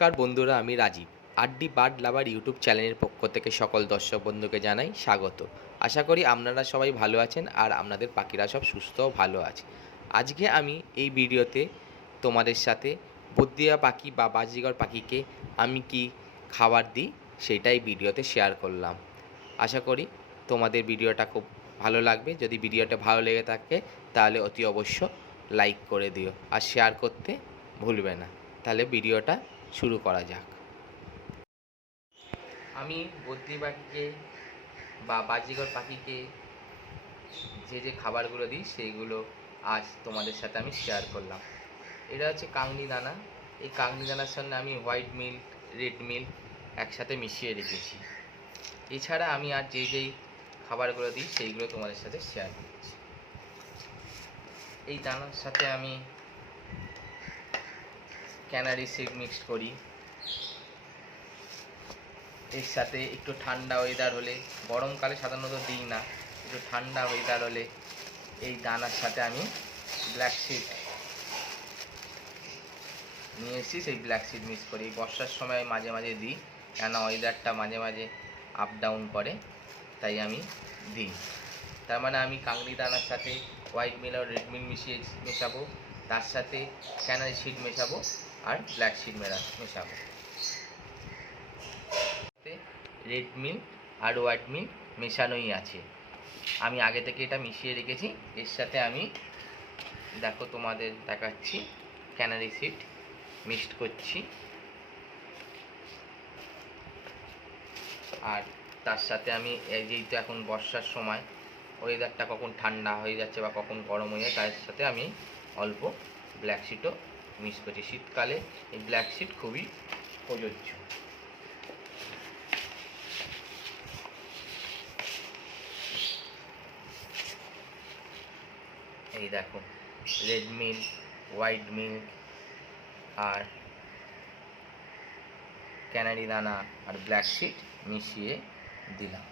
নমস্কার বন্ধুরা, আমি রাজীব। আড্ডি বার্ড লাভার ইউটিউব চ্যানেলের পক্ষ থেকে সকল দর্শক বন্ধুকে জানাই স্বাগত। আশা করি আপনারা সবাই ভালো আছেন আর আপনাদের পাখিরা সব সুস্থ ও ভালো আছে। আজকে আমি এই ভিডিওতে তোমাদের সাথে বদ্রিয়া পাখি বা বাজিঘর পাখিকে আমি কি খাবার দিই সেটাই ভিডিওতে শেয়ার করলাম। আশা করি তোমাদের ভিডিওটা খুব ভালো লাগবে। যদি ভিডিওটা ভালো লেগে থাকে তাহলে অতি অবশ্য লাইক করে দিও আর শেয়ার করতে ভুলবে না। তাহলে ভিডিওটা শুরু করা যাক। আমি বদ্রি পাখিকে বা বাজিঘর পাখিকে যে খাবারগুলো দিই সেইগুলো আজ তোমাদের সাথে আমি শেয়ার করলাম। এটা হচ্ছে কাংনি দানা। এই কাংনি দানার সঙ্গে আমি হোয়াইট মিল্ক, রেড মিল্ক একসাথে মিশিয়ে রেখেছি। এছাড়া আমি আর যেই খাবারগুলো দিই সেইগুলো তোমাদের সাথে শেয়ার করছি। এই দানার সাথে আমি ক্যানারি সিড মিক্সড করি। এর সাথে একটু ঠান্ডা ওয়েদার হলে, গরমকালে সাধারণত দিই না, একটু ঠান্ডা ওয়েদার হলে এই দানার সাথে আমি ব্ল্যাক সিড নিয়ে এসেছি, সেই ব্ল্যাক সিড মিক্স করি। বর্ষার সময় মাঝে মাঝে দিই, কেননা ওয়েদারটা মাঝে মাঝে আপ ডাউন করে, তাই আমি দিই। তার মানে আমি কাংড়ি দানার সাথে হোয়াইট মিল আর রেড মিল মেশাবো, তার সাথে ক্যানারি সিড মেশাবো আর ব্ল্যাক সিড মেশাবো। রেড মিল আর হোয়াইট মিল মেশানোই আছে, আমি আগে থেকে এটা মিশিয়ে রেখেছি। এর সাথে আমি দেখো তোমাদের দেখাচ্ছি ক্যানারি সিড মিক্সড করছি, আর তার সাথে আমি যেহেতু এখন বর্ষার সময় ওয়েদারটা কখন ঠান্ডা হয়ে যাচ্ছে বা কখন গরম হয়ে যায়, তার সাথে আমি অল্প ব্ল্যাক সিডও মিক্স করছি। শীতকালে এই ব্ল্যাক সিড খুবই প্রযোজ্য। এই দেখো রেড মিল্ক, হোয়াইট মিল্ক আর ক্যানারি দানা আর ব্ল্যাক সিড মিশিয়ে দিলাম।